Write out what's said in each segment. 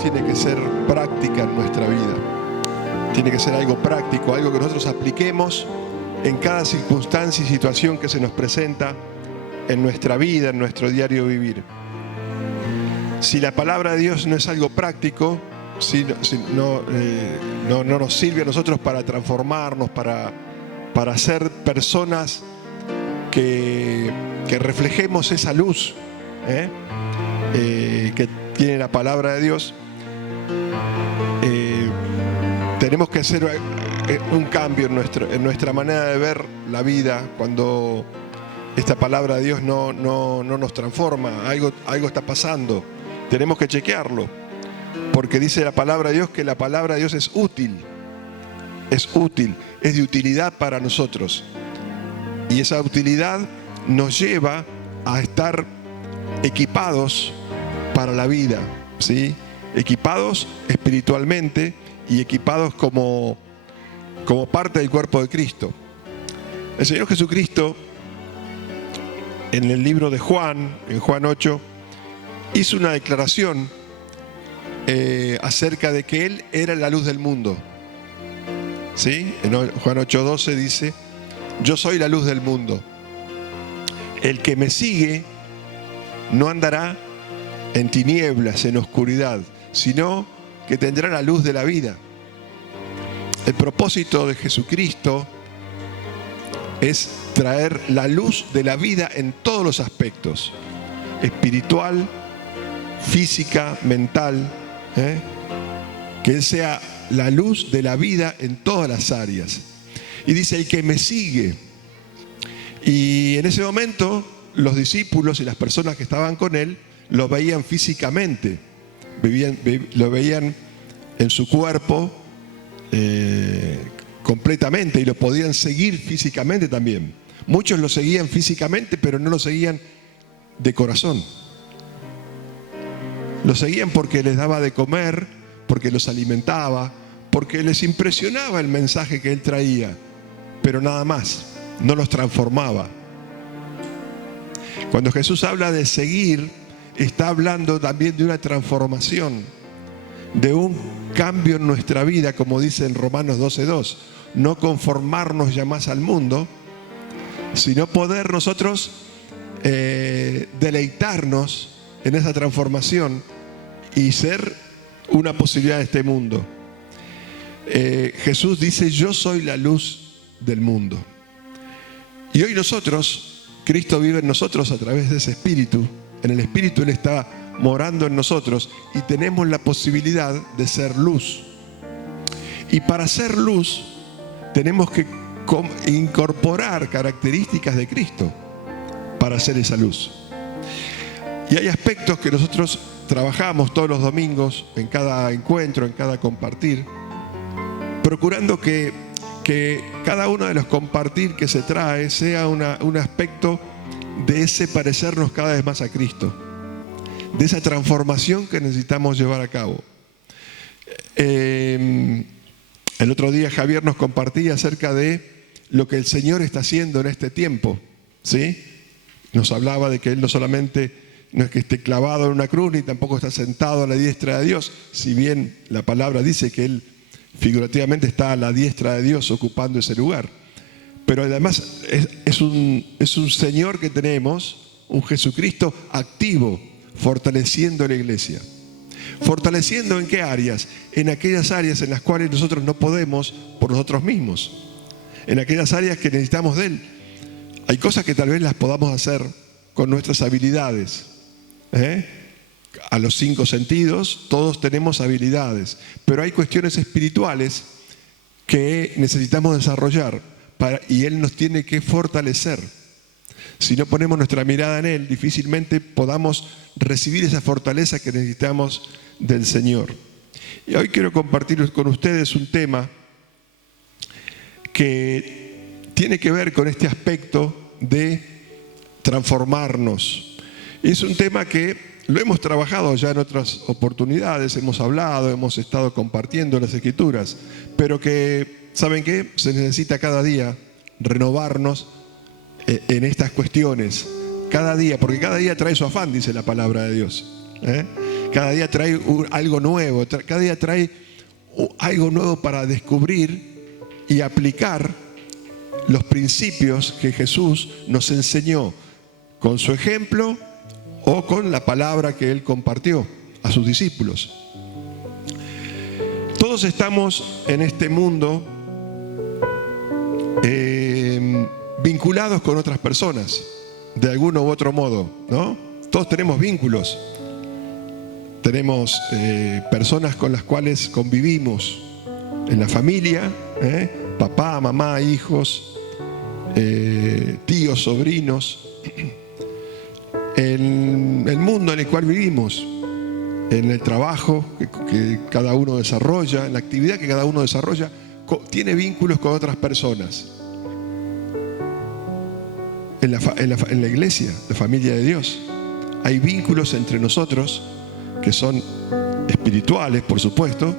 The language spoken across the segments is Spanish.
tiene que ser práctica en nuestra vida. Tiene que ser algo práctico, algo que nosotros apliquemos en cada circunstancia y situación que se nos presenta en nuestra vida, en nuestro diario vivir. Si la palabra de Dios no es algo práctico, si no nos sirve a nosotros para transformarnos, para ser personas que reflejemos esa luz que tiene la palabra de Dios, tenemos que hacer un cambio en nuestra manera de ver la vida. Cuando esta palabra de Dios no nos transforma, algo está pasando. Tenemos que chequearlo, porque dice la palabra de Dios que la palabra de Dios es útil, es de utilidad para nosotros. Y esa utilidad nos lleva a estar equipados para la vida, ¿sí? Equipados espiritualmente y equipados como parte del cuerpo de Cristo. El Señor Jesucristo, en el libro de Juan, en Juan 8, hizo una declaración acerca de que Él era la luz del mundo. ¿Sí? En Juan 8:12 dice: yo soy la luz del mundo. El que me sigue no andará en tinieblas, en oscuridad, sino que tendrá la luz de la vida. El propósito de Jesucristo es traer la luz de la vida en todos los aspectos: espiritual, física, mental, que Él sea la luz de la vida en todas las áreas. Y dice: el que me sigue. Y en ese momento los discípulos y las personas que estaban con Él lo veían físicamente, lo veían en su cuerpo completamente, y lo podían seguir físicamente también. Muchos lo seguían físicamente, pero no lo seguían de corazón. Lo seguían porque les daba de comer, porque los alimentaba, porque les impresionaba el mensaje que Él traía, pero nada más, no los transformaba. Cuando Jesús habla de seguir, está hablando también de una transformación, de un cambio en nuestra vida, como dice en Romanos 12:2. No conformarnos ya más al mundo, sino poder nosotros deleitarnos en esa transformación y ser una posibilidad de este mundo. Jesús dice: yo soy la luz del mundo. Y hoy nosotros, Cristo vive en nosotros a través de ese Espíritu. En el Espíritu Él está morando en nosotros y tenemos la posibilidad de ser luz. Y para ser luz tenemos que incorporar características de Cristo para ser esa luz. Y hay aspectos que nosotros trabajamos todos los domingos, en cada encuentro, en cada compartir, procurando que cada uno de los compartir que se trae sea un aspecto de ese parecernos cada vez más a Cristo, de esa transformación que necesitamos llevar a cabo. El otro día Javier nos compartía acerca de lo que el Señor está haciendo en este tiempo, ¿sí? Nos hablaba de que Él no solamente no es que esté clavado en una cruz, ni tampoco está sentado a la diestra de Dios, si bien la palabra dice que Él figurativamente está a la diestra de Dios ocupando ese lugar. Pero además es un Señor que tenemos, un Jesucristo activo, fortaleciendo la iglesia. ¿Fortaleciendo en qué áreas? En aquellas áreas en las cuales nosotros no podemos por nosotros mismos. En aquellas áreas que necesitamos de Él. Hay cosas que tal vez las podamos hacer con nuestras habilidades. A los 5 sentidos todos tenemos habilidades, pero hay cuestiones espirituales que necesitamos desarrollar y Él nos tiene que fortalecer. Si no ponemos nuestra mirada en Él, difícilmente podamos recibir esa fortaleza que necesitamos del Señor. Y hoy quiero compartir con ustedes un tema que tiene que ver con este aspecto de transformarnos. Es un tema que lo hemos trabajado ya en otras oportunidades, hemos hablado, hemos estado compartiendo las Escrituras, pero que, ¿saben qué? Se necesita cada día renovarnos en estas cuestiones, cada día, porque cada día trae su afán, dice la palabra de Dios. Cada día trae algo nuevo, cada día trae algo nuevo para descubrir y aplicar los principios que Jesús nos enseñó con su ejemplo o con la palabra que Él compartió a sus discípulos. Todos estamos en este mundo vinculados con otras personas, de alguno u otro modo, ¿no? Todos tenemos vínculos. Tenemos personas con las cuales convivimos en la familia, papá, mamá, hijos, tíos, sobrinos, en el mundo en el cual vivimos, en el trabajo que cada uno desarrolla, en la actividad que cada uno desarrolla, tiene vínculos con otras personas. En la iglesia, la familia de Dios, hay vínculos entre nosotros que son espirituales, por supuesto.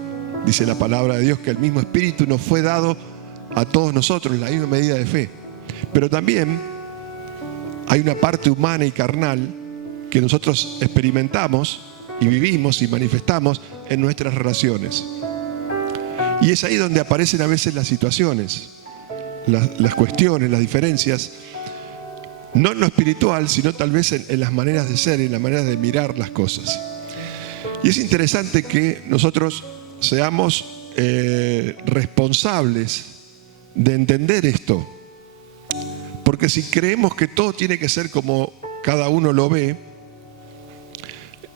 Dice la palabra de Dios que el mismo Espíritu nos fue dado a todos nosotros en la misma medida de fe. Pero también hay una parte humana y carnal que nosotros experimentamos y vivimos y manifestamos en nuestras relaciones. Y es ahí donde aparecen a veces las situaciones, las cuestiones, las diferencias, no en lo espiritual, sino tal vez en las maneras de ser, en las maneras de mirar las cosas. Y es interesante que nosotros seamos responsables de entender esto. Porque si creemos que todo tiene que ser como cada uno lo ve,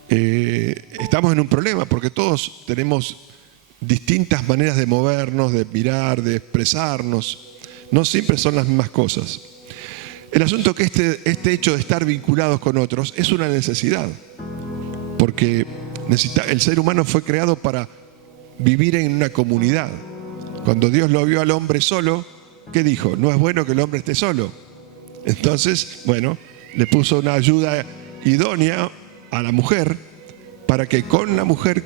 estamos en un problema, porque todos tenemos distintas maneras de movernos, de mirar, de expresarnos. No siempre son las mismas cosas. El asunto es que este hecho de estar vinculados con otros es una necesidad, porque el ser humano fue creado para vivir en una comunidad. Cuando Dios lo vio al hombre solo, ¿qué dijo? No es bueno que el hombre esté solo. Entonces, bueno, le puso una ayuda idónea a la mujer para que con la mujer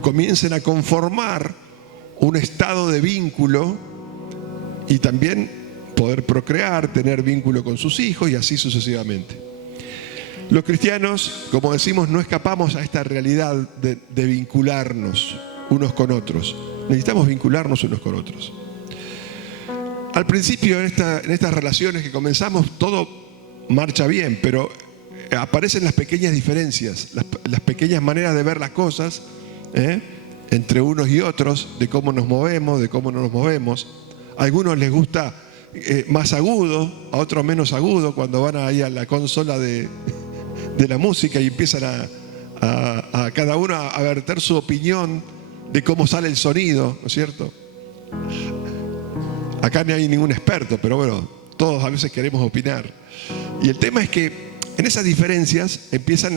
comiencen a conformar un estado de vínculo y también poder procrear, tener vínculo con sus hijos y así sucesivamente. Los cristianos, como decimos, no escapamos a esta realidad de vincularnos unos con otros. Necesitamos vincularnos unos con otros. Al principio, en estas relaciones que comenzamos, todo marcha bien, pero aparecen las pequeñas diferencias, las pequeñas maneras de ver las cosas, entre unos y otros, de cómo nos movemos, de cómo no nos movemos. A algunos les gusta más agudo, a otros menos agudo, cuando van ahí a la consola de la música y empiezan a cada uno a verter su opinión de cómo sale el sonido, ¿no es cierto? Acá no hay ningún experto, pero bueno, todos a veces queremos opinar. Y el tema es que en esas diferencias empiezan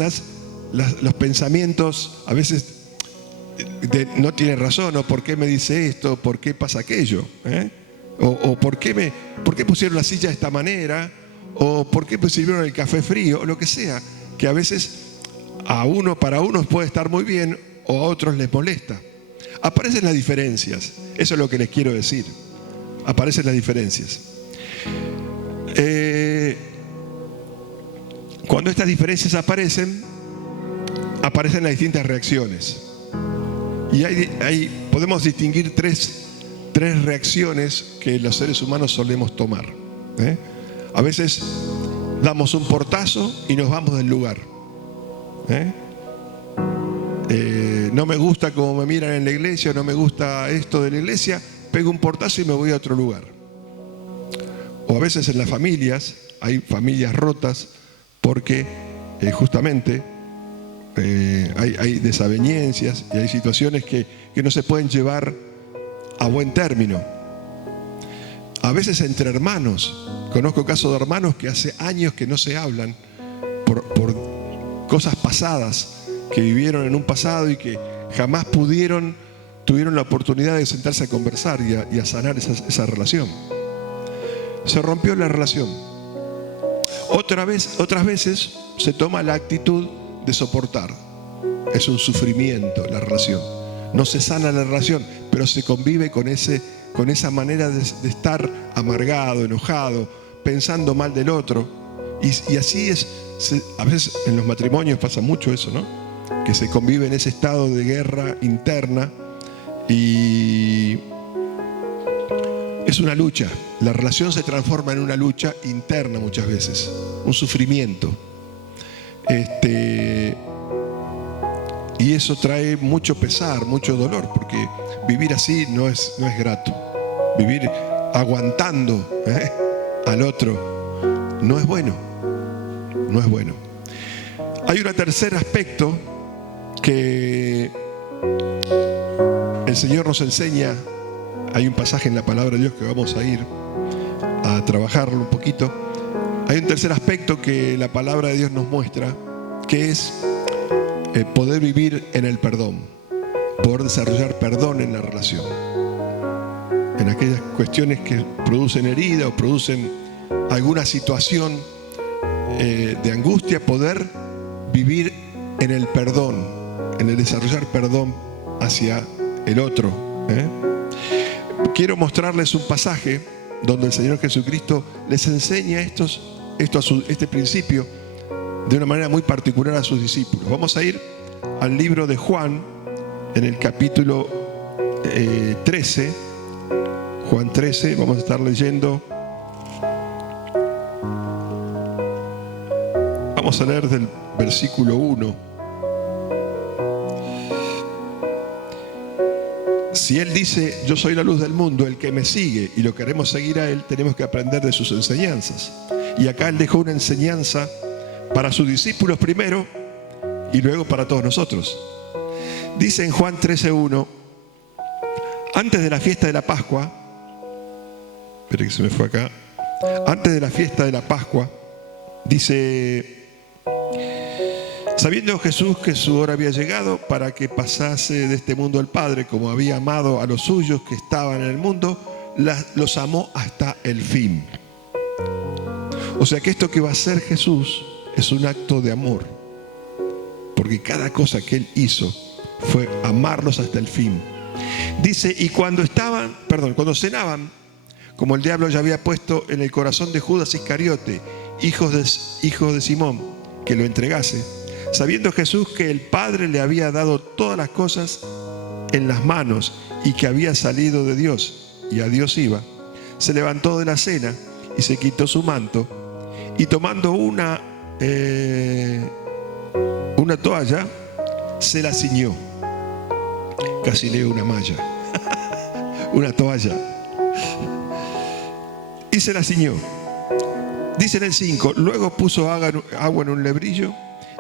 los pensamientos, a veces no tiene razón, o por qué me dice esto, por qué pasa aquello, o por qué pusieron la silla de esta manera, o por qué sirvieron el café frío, o lo que sea, que a veces para unos puede estar muy bien o a otros les molesta. Aparecen las diferencias, eso es lo que les quiero decir. Aparecen las diferencias. Cuando estas diferencias aparecen las distintas reacciones. Y podemos distinguir tres reacciones que los seres humanos solemos tomar. A veces damos un portazo y nos vamos del lugar. No me gusta cómo me miran en la iglesia, no me gusta esto de la iglesia, pego un portazo y me voy a otro lugar. O a veces en las familias, hay familias rotas porque justamente hay desavenencias y hay situaciones que no se pueden llevar a buen término. A veces entre hermanos, conozco casos de hermanos que hace años que no se hablan por cosas pasadas que vivieron en un pasado y que jamás tuvieron la oportunidad de sentarse a conversar y a sanar esa relación. Se rompió la relación. Otras veces se toma la actitud de soportar. Es un sufrimiento la relación. No se sana la relación, pero se convive con esa manera de estar amargado, enojado, pensando mal del otro. Y así es. A veces en los matrimonios pasa mucho eso, ¿no? que se convive en ese estado de guerra interna y es una lucha. La relación se transforma en una lucha interna muchas veces, un sufrimiento. Y eso trae mucho pesar, mucho dolor, porque vivir así no es grato. Vivir aguantando al otro no es bueno. No es bueno. Hay un tercer aspecto que el Señor nos enseña. Hay un pasaje en la palabra de Dios que vamos a ir a trabajarlo un poquito. Hay un tercer aspecto que la palabra de Dios nos muestra, que es poder vivir en el perdón, poder desarrollar perdón en la relación, en aquellas cuestiones que producen herida o producen alguna situación de angustia, poder vivir en el perdón, en el desarrollar perdón hacia el otro. Quiero mostrarles un pasaje donde el Señor Jesucristo les enseña este principio de una manera muy particular a sus discípulos. Vamos a ir al libro de Juan, en el capítulo 13. Juan 13, vamos a estar leyendo. Vamos a leer del versículo 1. Si Él dice, yo soy la luz del mundo, el que me sigue, y lo queremos seguir a Él, tenemos que aprender de sus enseñanzas. Y acá Él dejó una enseñanza para sus discípulos primero y luego para todos nosotros. Dice en Juan 13:1, antes de la fiesta de la Pascua, espere que se me fue acá, antes de la fiesta de la Pascua, dice, sabiendo Jesús que su hora había llegado para que pasase de este mundo al Padre, como había amado a los suyos que estaban en el mundo, los amó hasta el fin. O sea que esto que va a hacer Jesús es un acto de amor, porque cada cosa que Él hizo fue amarlos hasta el fin. Dice, y cuando cenaban, como el diablo ya había puesto en el corazón de Judas Iscariote, hijo de Simón, que lo entregase, sabiendo Jesús que el Padre le había dado todas las cosas en las manos y que había salido de Dios y a Dios iba, se levantó de la cena y se quitó su manto y tomando una toalla, se la ciñó. Casi leo una malla. Una toalla. Y se la ciñó. Dice en el 5, luego puso agua en un lebrillo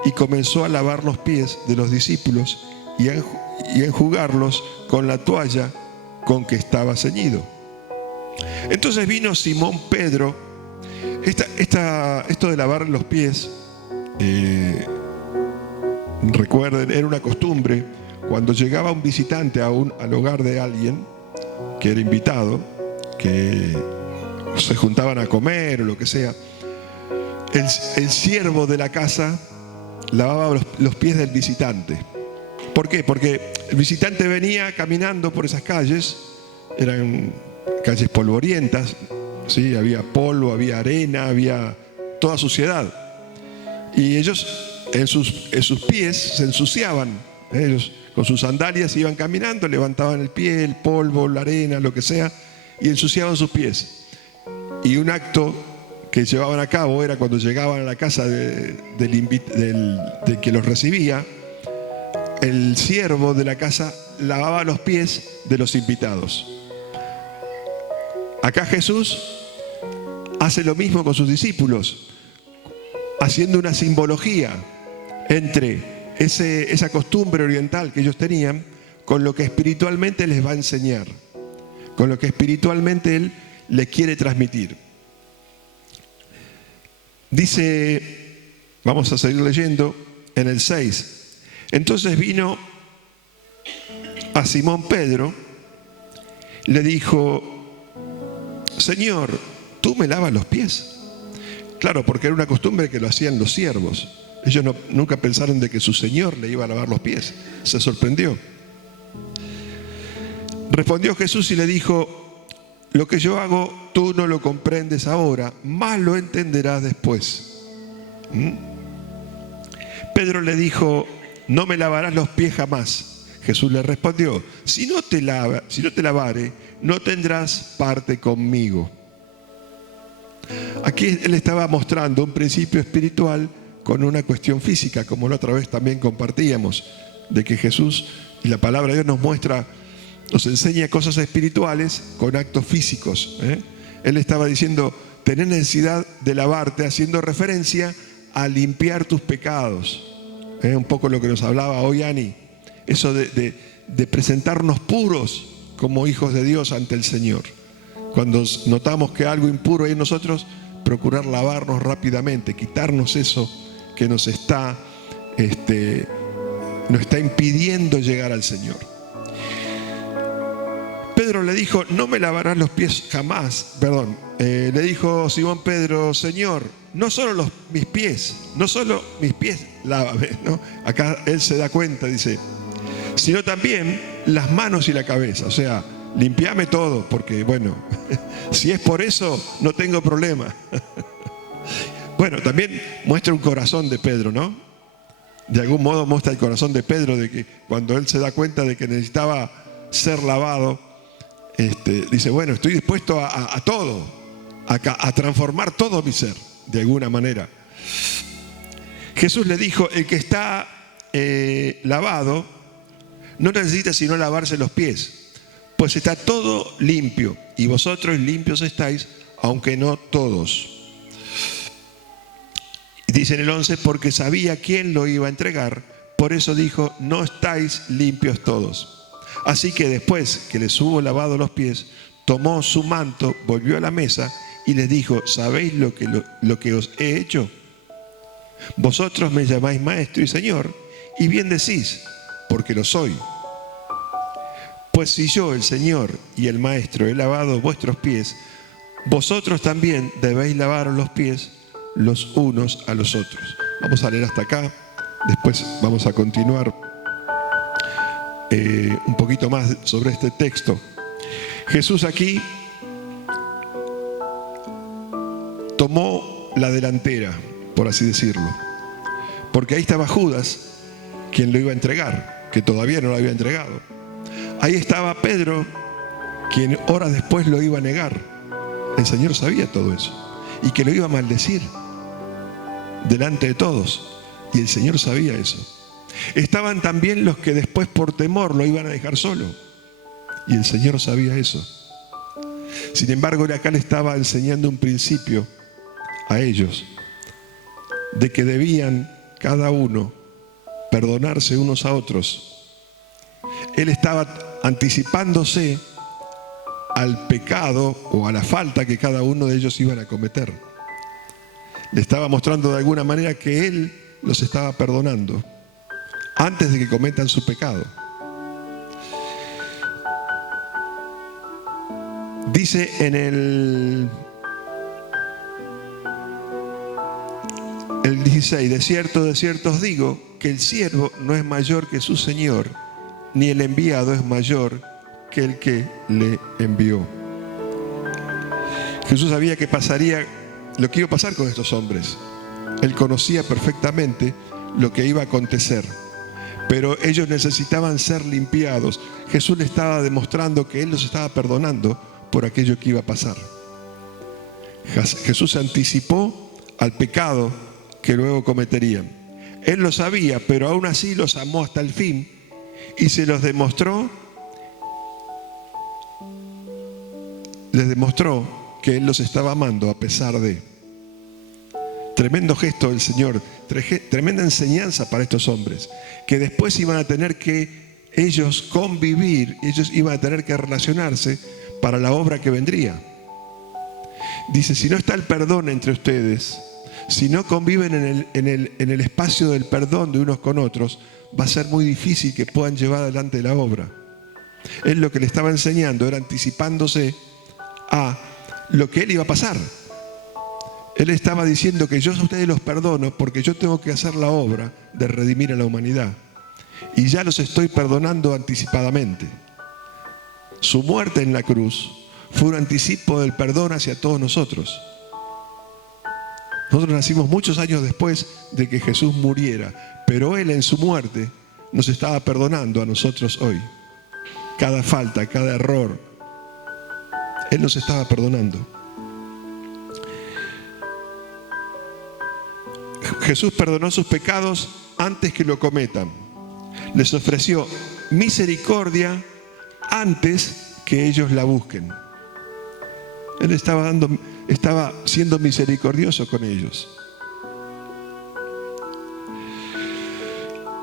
y comenzó a lavar los pies de los discípulos y a enjugarlos con la toalla con que estaba ceñido. Entonces vino Simón Pedro. Esto de lavar los pies, recuerden, era una costumbre. Cuando llegaba un visitante al hogar de alguien que era invitado, que se juntaban a comer o lo que sea, el siervo de la casa lavaba los pies del visitante. ¿Por qué? Porque el visitante venía caminando por esas calles, eran calles polvorientas, ¿sí? Había polvo, había arena, había toda suciedad. Y ellos en sus pies se ensuciaban. Ellos con sus sandalias iban caminando, levantaban el pie, el polvo, la arena, lo que sea, y ensuciaban sus pies. Y un acto que llevaban a cabo era cuando llegaban a la casa del que los recibía, el siervo de la casa lavaba los pies de los invitados. Acá Jesús hace lo mismo con sus discípulos, haciendo una simbología entre esa costumbre oriental que ellos tenían con lo que espiritualmente les va a enseñar, con lo que espiritualmente Él les quiere transmitir. Dice, vamos a seguir leyendo en el 6. Entonces vino a Simón Pedro, le dijo, Señor, ¿tú me lavas los pies? Claro, porque era una costumbre que lo hacían los siervos. Ellos nunca pensaron de que su Señor le iba a lavar los pies. Se sorprendió. Respondió Jesús y le dijo, lo que yo hago tú no lo comprendes ahora, mas lo entenderás después. Pedro le dijo, no me lavarás los pies jamás. Jesús le respondió, si no te lavare, no tendrás parte conmigo. Aquí él estaba mostrando un principio espiritual con una cuestión física, como la otra vez también compartíamos, de que Jesús y la palabra de Dios nos muestra, nos enseña cosas espirituales con actos físicos. Él estaba diciendo, tenés necesidad de lavarte, haciendo referencia a limpiar tus pecados. Un poco lo que nos hablaba hoy Ani, eso de presentarnos puros como hijos de Dios ante el Señor. Cuando notamos que algo impuro hay en nosotros, procurar lavarnos rápidamente, quitarnos eso que nos está impidiendo llegar al Señor. Pedro le dijo, no me lavarás los pies jamás. Le dijo Simón Pedro, Señor, no solo mis pies lávame, ¿no? Acá él se da cuenta, dice, sino también las manos y la cabeza. O sea, limpiame todo, porque bueno, si es por eso, no tengo problema. Bueno, también muestra un corazón de Pedro, ¿no? De algún modo muestra el corazón de Pedro, de que cuando él se da cuenta de que necesitaba ser lavado, dice, bueno, estoy dispuesto a todo, a transformar todo mi ser, de alguna manera. Jesús le dijo, el que está lavado no necesita sino lavarse los pies, pues está todo limpio, y vosotros limpios estáis, aunque no todos. Dice en el 11, porque sabía quién lo iba a entregar, por eso dijo, no estáis limpios todos. Así que después que les hubo lavado los pies, tomó su manto, volvió a la mesa y les dijo, ¿sabéis lo que os he hecho? Vosotros me llamáis maestro y señor, y bien decís, porque lo soy. Pues si yo, el Señor y el Maestro, he lavado vuestros pies, vosotros también debéis lavaros los pies los unos a los otros. Vamos a leer hasta acá, después vamos a continuar un poquito más sobre este texto. Jesús aquí tomó la delantera, por así decirlo, porque ahí estaba Judas, quien lo iba a entregar, que todavía no lo había entregado. Ahí estaba Pedro, quien horas después lo iba a negar. El Señor sabía todo eso y que lo iba a maldecir delante de todos, y el Señor sabía eso. Estaban también los que después por temor lo iban a dejar solo, y el Señor sabía eso. Sin embargo, acá le estaba enseñando un principio a ellos, de que debían cada uno perdonarse unos a otros. Él estaba anticipándose al pecado o a la falta que cada uno de ellos iban a cometer. Le estaba mostrando de alguna manera que Él los estaba perdonando antes de que cometan su pecado. Dice en el 16, de cierto os digo que el siervo no es mayor que su Señor, ni el enviado es mayor que el que le envió. Jesús sabía que pasaría lo que iba a pasar con estos hombres. Él conocía perfectamente lo que iba a acontecer, pero ellos necesitaban ser limpiados. Jesús le estaba demostrando que Él los estaba perdonando por aquello que iba a pasar. Jesús se anticipó al pecado que luego cometerían. Él lo sabía, pero aún así los amó hasta el fin y se los demostró. Les demostró que Él los estaba amando a pesar de. Tremendo gesto del Señor, tremenda enseñanza para estos hombres, que después iban a tener que ellos convivir, ellos iban a tener que relacionarse para la obra que vendría. Dice, si no está el perdón entre ustedes, si no conviven en el espacio del perdón de unos con otros, va a ser muy difícil que puedan llevar adelante la obra. Él lo que le estaba enseñando era anticipándose a lo que Él iba a pasar. Él estaba diciendo que yo a ustedes los perdono porque yo tengo que hacer la obra de redimir a la humanidad. Y ya los estoy perdonando anticipadamente. Su muerte en la cruz fue un anticipo del perdón hacia todos nosotros. Nosotros nacimos muchos años después de que Jesús muriera, pero Él en su muerte nos estaba perdonando a nosotros hoy. Cada falta, cada error, Él nos estaba perdonando. Jesús perdonó sus pecados antes que lo cometan. Les ofreció misericordia antes que ellos la busquen. Él estaba siendo misericordioso con ellos.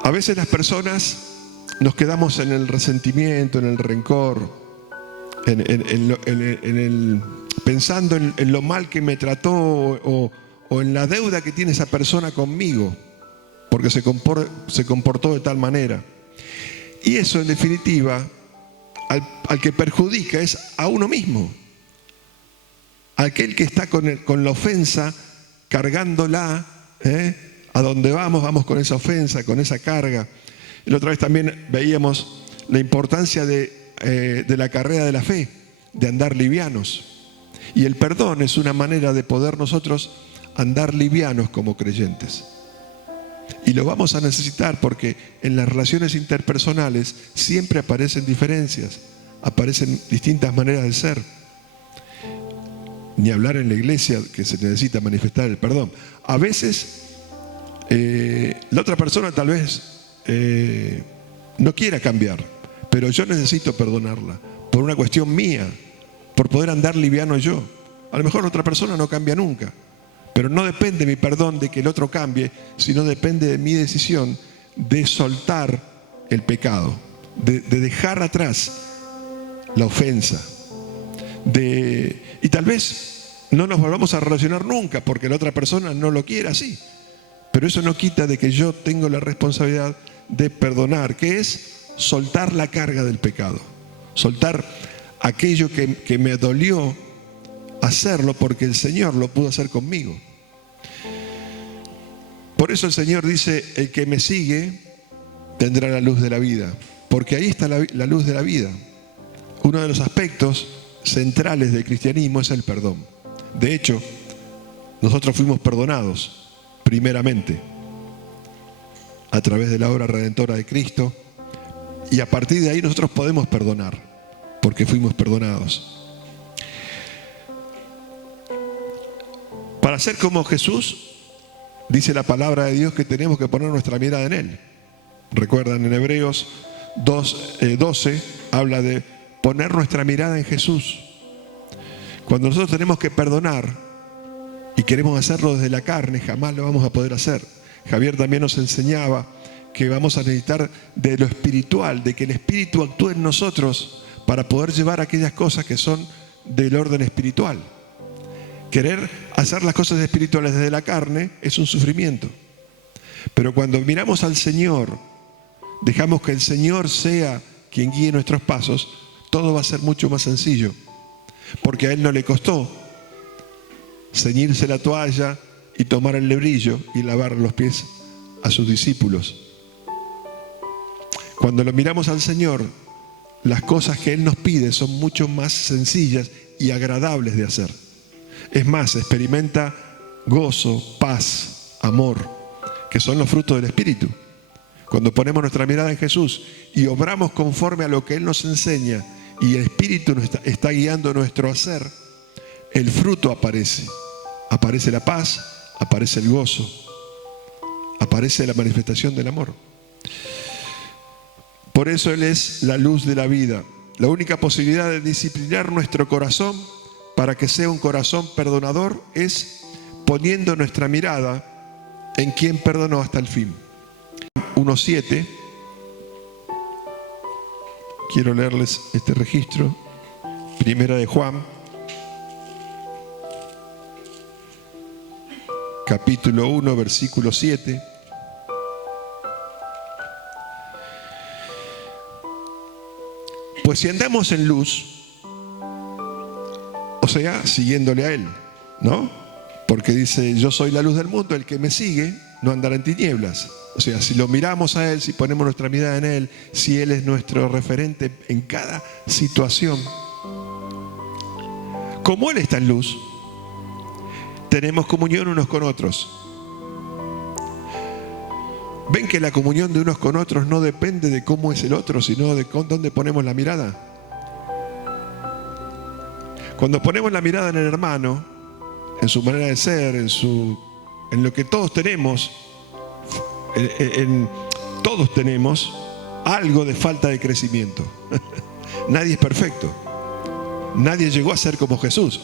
A veces las personas nos quedamos en el resentimiento, en el rencor, pensando en lo mal que me trató o en la deuda que tiene esa persona conmigo, porque se comportó de tal manera. Y eso, en definitiva, al que perjudica es a uno mismo. Aquel que está con la ofensa, cargándola, a donde vamos con esa ofensa, con esa carga. La otra vez también veíamos la importancia de la carrera de la fe, de andar livianos. Y el perdón es una manera de poder nosotros andar livianos como creyentes. Y lo vamos a necesitar porque en las relaciones interpersonales siempre aparecen diferencias, aparecen distintas maneras de ser. Ni hablar en la iglesia que se necesita manifestar el perdón. A veces la otra persona tal vez no quiera cambiar, pero yo necesito perdonarla por una cuestión mía, por poder andar liviano yo. A lo mejor la otra persona no cambia nunca, pero no depende mi perdón de que el otro cambie, sino depende de mi decisión de soltar el pecado, de dejar atrás la ofensa, y tal vez no nos volvamos a relacionar nunca porque la otra persona no lo quiere así, pero eso no quita de que yo tengo la responsabilidad de perdonar, que es soltar la carga del pecado, soltar aquello que me dolió hacerlo porque el Señor lo pudo hacer conmigo. Por eso el Señor dice: el que me sigue tendrá la luz de la vida, porque ahí está la luz de la vida. Uno de los aspectos centrales del cristianismo es el perdón. De hecho, nosotros fuimos perdonados primeramente a través de la obra redentora de Cristo, y a partir de ahí nosotros podemos perdonar porque fuimos perdonados. Para ser como Jesús, dice la palabra de Dios que tenemos que poner nuestra mirada en Él. Recuerdan, en Hebreos 12 habla de poner nuestra mirada en Jesús. Cuando nosotros tenemos que perdonar y queremos hacerlo desde la carne, jamás lo vamos a poder hacer. Javier también nos enseñaba que vamos a necesitar de lo espiritual, de que el Espíritu actúe en nosotros para poder llevar aquellas cosas que son del orden espiritual. Querer hacer las cosas espirituales desde la carne es un sufrimiento. Pero cuando miramos al Señor, dejamos que el Señor sea quien guíe nuestros pasos, todo va a ser mucho más sencillo. Porque a Él no le costó ceñirse la toalla y tomar el lebrillo y lavar los pies a sus discípulos. Cuando lo miramos al Señor, las cosas que Él nos pide son mucho más sencillas y agradables de hacer. Es más, experimenta gozo, paz, amor, que son los frutos del Espíritu. Cuando ponemos nuestra mirada en Jesús y obramos conforme a lo que Él nos enseña y el Espíritu nos está guiando nuestro hacer, el fruto aparece. Aparece la paz, aparece el gozo, aparece la manifestación del amor. Por eso Él es la luz de la vida. La única posibilidad de disciplinar nuestro corazón para que sea un corazón perdonador es poniendo nuestra mirada en quien perdonó hasta el fin. 1:7. Quiero leerles este registro. Primera de Juan, capítulo 1, versículo 7. Pues si andamos en luz, o sea, siguiéndole a Él, ¿no? Porque dice: yo soy la luz del mundo, el que me sigue no andará en tinieblas. O sea, si lo miramos a Él, si ponemos nuestra mirada en Él, si Él es nuestro referente en cada situación, como Él está en luz, tenemos comunión unos con otros. ¿Ven que la comunión de unos con otros no depende de cómo es el otro, sino de dónde ponemos la mirada? Cuando ponemos la mirada en el hermano, en su manera de ser, en lo que todos tenemos, todos tenemos algo de falta de crecimiento. Nadie es perfecto. Nadie llegó a ser como Jesús.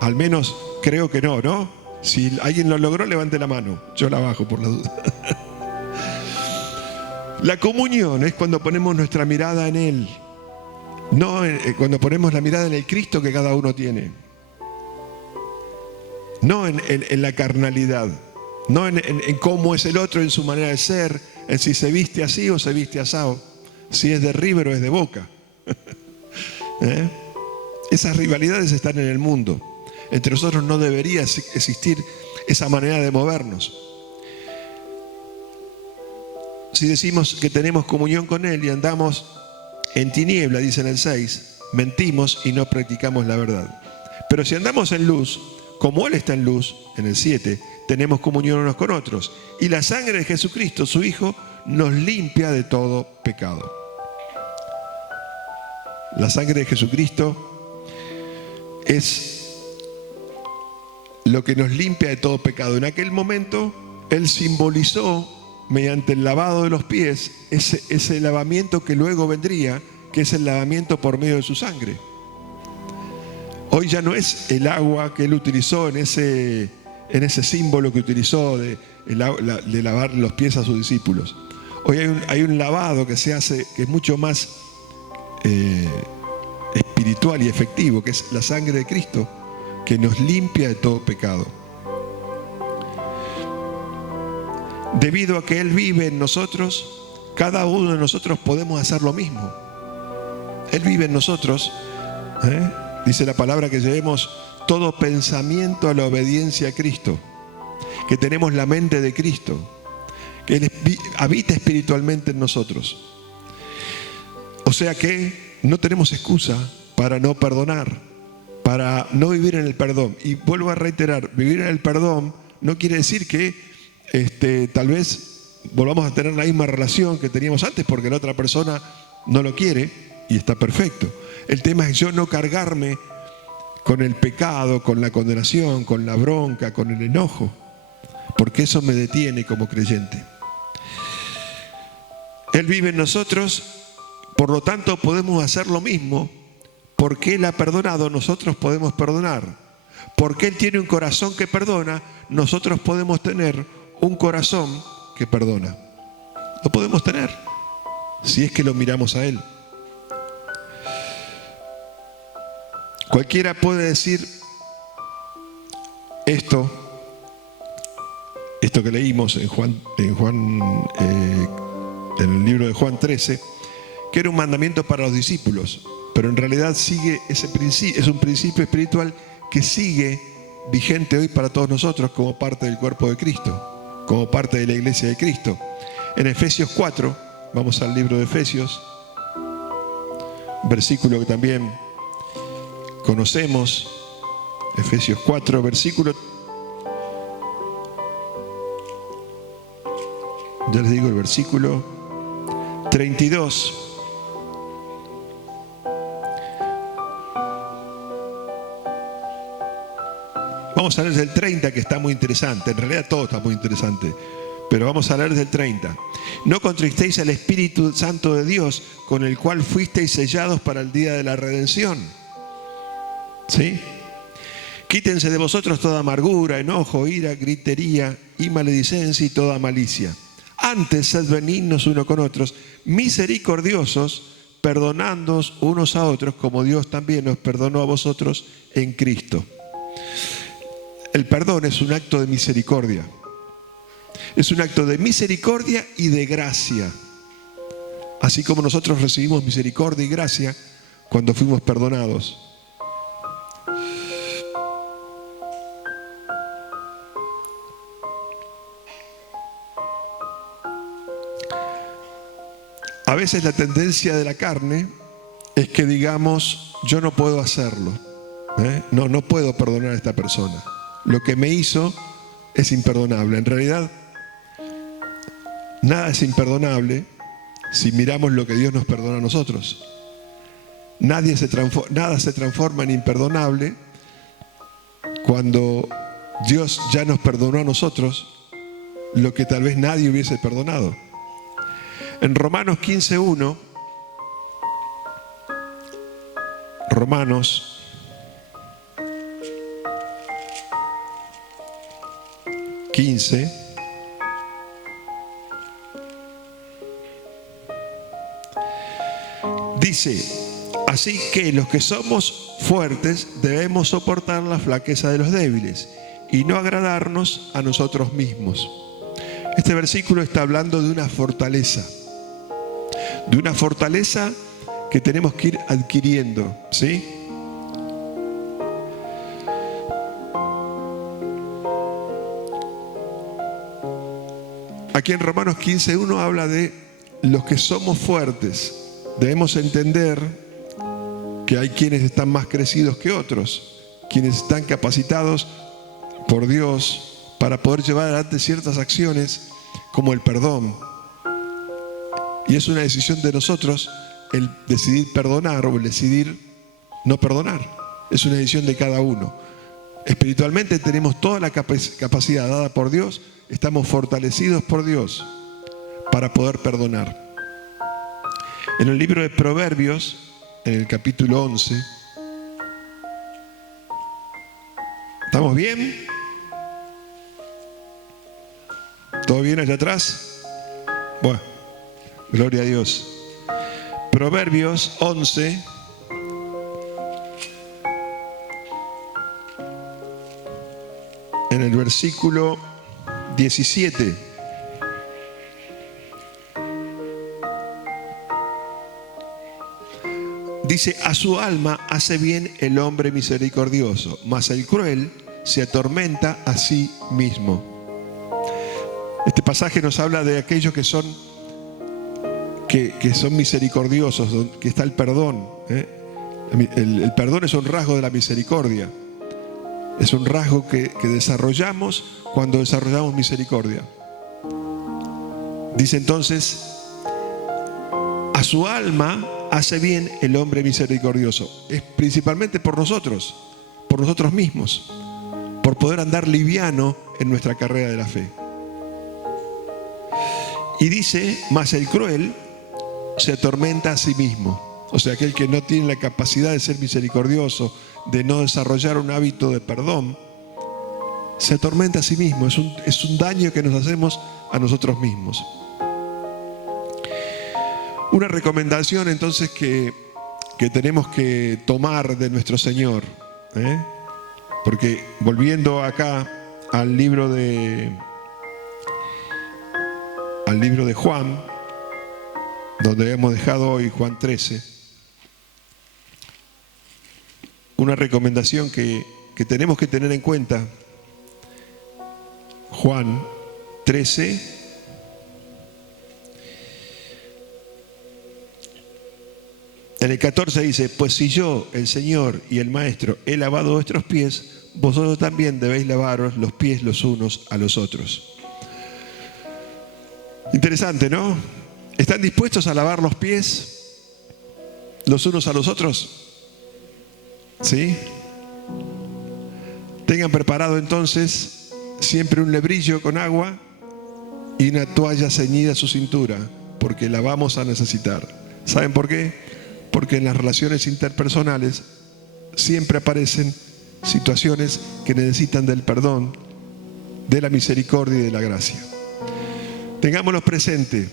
Al menos creo que no, ¿no? Si alguien lo logró, levante la mano. Yo la bajo por la duda. La comunión es cuando ponemos nuestra mirada en Él. No cuando ponemos la mirada en el Cristo que cada uno tiene. No en la carnalidad. No en cómo es el otro, en su manera de ser, en si se viste así o se viste asado, si es de River o es de Boca. Esas rivalidades están en el mundo. Entre nosotros no debería existir esa manera de movernos. Si decimos que tenemos comunión con Él y andamos en tiniebla, dice en el 6, mentimos y no practicamos la verdad. Pero si andamos en luz, como Él está en luz, en el 7, tenemos comunión unos con otros. Y la sangre de Jesucristo, su Hijo, nos limpia de todo pecado. La sangre de Jesucristo es lo que nos limpia de todo pecado. En aquel momento, Él simbolizó, mediante el lavado de los pies, ese lavamiento que luego vendría, que es el lavamiento por medio de su sangre. Hoy ya no es el agua que Él utilizó en ese símbolo que utilizó de lavar los pies a sus discípulos. Hoy hay un lavado que se hace, que es mucho más espiritual y efectivo, que es la sangre de Cristo, que nos limpia de todo pecado. Debido a que Él vive en nosotros, cada uno de nosotros podemos hacer lo mismo. Él vive en nosotros. Dice la palabra que llevemos todo pensamiento a la obediencia a Cristo, que tenemos la mente de Cristo, que Él habita espiritualmente en nosotros. O sea que no tenemos excusa para no perdonar, para no vivir en el perdón. Y vuelvo a reiterar, vivir en el perdón no quiere decir que tal vez volvamos a tener la misma relación que teníamos antes porque la otra persona no lo quiere y está perfecto. El tema es yo no cargarme con el pecado, con la condenación, con la bronca, con el enojo, porque eso me detiene como creyente. Él vive en nosotros, por lo tanto podemos hacer lo mismo. Porque Él ha perdonado, nosotros podemos perdonar. Porque Él tiene un corazón que perdona, nosotros podemos tener un corazón que perdona. Lo podemos tener, si es que lo miramos a Él. Cualquiera puede decir esto que leímos en el libro de Juan 13, que era un mandamiento para los discípulos, pero en realidad sigue ese principio, es un principio espiritual que sigue vigente hoy para todos nosotros como parte del cuerpo de Cristo, como parte de la iglesia de Cristo. En Efesios 4, vamos al libro de Efesios, versículo que también conocemos, Efesios 4, versículo, ya les digo el versículo 32. Vamos a leer desde el 30, que está muy interesante. En realidad todo está muy interesante, pero vamos a leer desde el 30. No contristéis al Espíritu Santo de Dios, con el cual fuisteis sellados para el día de la redención. ¿Sí? Quítense de vosotros toda amargura, enojo, ira, gritería y maledicencia y toda malicia. Antes sed benignos unos con otros, misericordiosos, perdonándoos unos a otros, como Dios también os perdonó a vosotros en Cristo. El perdón es un acto de misericordia. Es un acto de misericordia y de gracia. Así como nosotros recibimos misericordia y gracia cuando fuimos perdonados. A veces la tendencia de la carne es que digamos, yo no puedo hacerlo. No puedo perdonar a esta persona. lo que me hizo es imperdonable. En realidad, nada es imperdonable si miramos lo que Dios nos perdona a nosotros. Nada se transforma en imperdonable cuando Dios ya nos perdonó a nosotros lo que tal vez nadie hubiese perdonado. En Romanos 15:1, Romanos 15, dice: así que los que somos fuertes debemos soportar la flaqueza de los débiles y no agradarnos a nosotros mismos. Este versículo está hablando de una fortaleza que tenemos que ir adquiriendo, ¿sí? Aquí en Romanos 15:1 habla de los que somos fuertes. Debemos entender que hay quienes están más crecidos que otros, quienes están capacitados por Dios para poder llevar adelante ciertas acciones como el perdón. Y es una decisión de nosotros el decidir perdonar o el decidir no perdonar. Es una decisión de cada uno. Espiritualmente tenemos toda la capacidad dada por Dios, estamos fortalecidos por Dios para poder perdonar. En el libro de Proverbios, en el capítulo 11, ¿estamos bien? ¿Todo bien allá atrás? Bueno, gloria a Dios. Proverbios 11, en el versículo 17. Dice: a su alma hace bien el hombre misericordioso, mas el cruel se atormenta a sí mismo. Este pasaje nos habla de aquellos que son misericordiosos, que está el perdón. El perdón es un rasgo de la misericordia. Es un rasgo que desarrollamos cuando desarrollamos misericordia. Dice entonces: a su alma hace bien el hombre misericordioso. Es principalmente por nosotros mismos, por poder andar liviano en nuestra carrera de la fe. Y dice: mas el cruel se atormenta a sí mismo. O sea, aquel que no tiene la capacidad de ser misericordioso, de no desarrollar un hábito de perdón, se atormenta a sí mismo. Es un daño que nos hacemos a nosotros mismos. Una recomendación entonces que tenemos que tomar de nuestro Señor, porque volviendo acá al libro de Juan, donde hemos dejado hoy Juan 13, una recomendación que tenemos que tener en cuenta. Juan 13, en el 14 dice: pues si yo, el Señor y el Maestro, he lavado vuestros pies, vosotros también debéis lavaros los pies los unos a los otros. Interesante, ¿no? ¿Están dispuestos a lavar los pies los unos a los otros? ¿Sí? Tengan preparado entonces siempre un lebrillo con agua y una toalla ceñida a su cintura, porque la vamos a necesitar. ¿Saben por qué? Porque en las relaciones interpersonales siempre aparecen situaciones que necesitan del perdón, de la misericordia y de la gracia. Tengámoslo presente,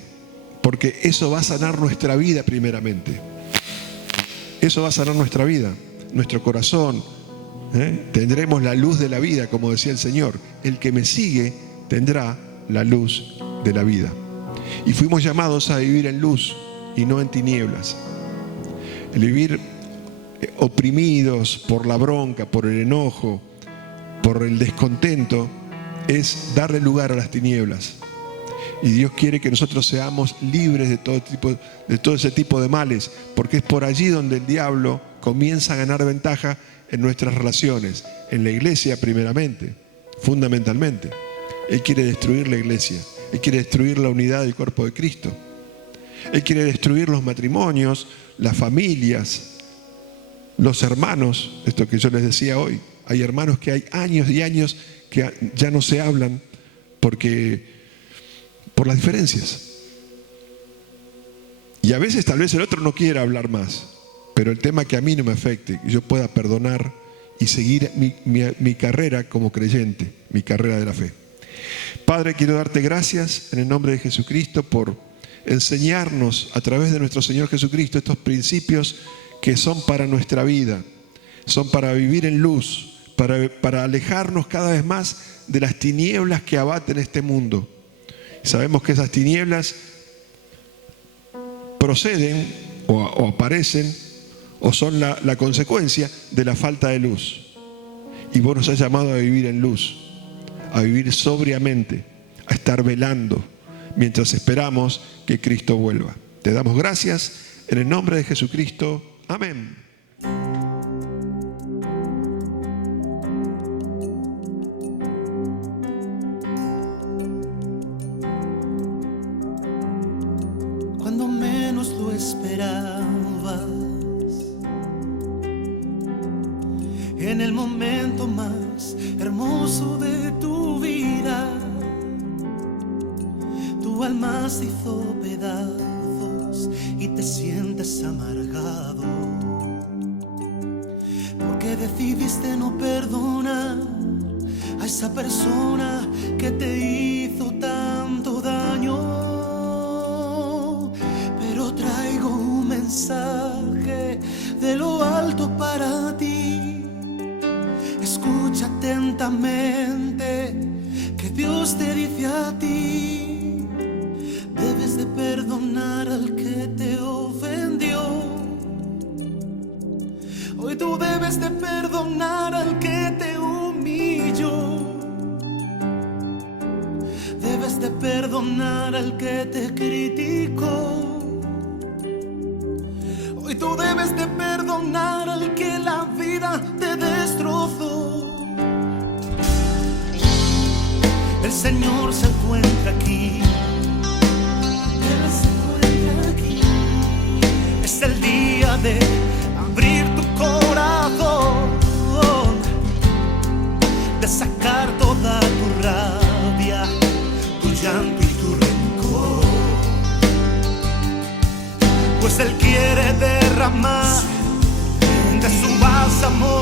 porque eso va a sanar nuestra vida primeramente. Eso va a sanar nuestra vida, nuestro corazón. Tendremos la luz de la vida, como decía el Señor. El que me sigue tendrá la luz de la vida. Y fuimos llamados a vivir en luz y no en tinieblas. El vivir oprimidos por la bronca, por el enojo, por el descontento, es darle lugar a las tinieblas. Y Dios quiere que nosotros seamos libres de todo ese tipo de males, porque es por allí donde el diablo comienza a ganar ventaja en nuestras relaciones, en la iglesia primeramente, fundamentalmente. Él quiere destruir la iglesia, Él quiere destruir la unidad del cuerpo de Cristo. Él quiere destruir los matrimonios, las familias, los hermanos. Esto que yo les decía hoy, hay hermanos que hay años y años que ya no se hablan por las diferencias. Y a veces tal vez el otro no quiera hablar más, pero el tema que a mí no me afecte, que yo pueda perdonar y seguir mi carrera como creyente, mi carrera de la fe. Padre, quiero darte gracias en el nombre de Jesucristo por enseñarnos a través de nuestro Señor Jesucristo estos principios que son para nuestra vida, son para vivir en luz, para alejarnos cada vez más de las tinieblas que abaten este mundo. Sabemos que esas tinieblas proceden o aparecen o son la consecuencia de la falta de luz. Y vos nos has llamado a vivir en luz, a vivir sobriamente, a estar velando mientras esperamos que Cristo vuelva. Te damos gracias en el nombre de Jesucristo. Amén. Cuando menos lo esperabas, en el momento más hermoso de tu vida, tu alma se hizo pedazos y te sientes amargado, porque decidiste no perdonar a esa persona que te hizo tanto daño. Pero traigo un mensaje de lo alto para ti. Escucha atentamente que Dios te dice a ti: debes de perdonar al que te ofendió. Hoy tú debes de perdonar al que te humilló. Debes de perdonar al que te criticó. Hoy tú debes de perdonar al que la vida te destrozó. El Señor se encuentra aquí. Él se encuentra aquí. Es el día de abrir tu corazón, de sacar toda tu rabia, tu llanto y tu rencor. Pues Él quiere derramar de su bálsamo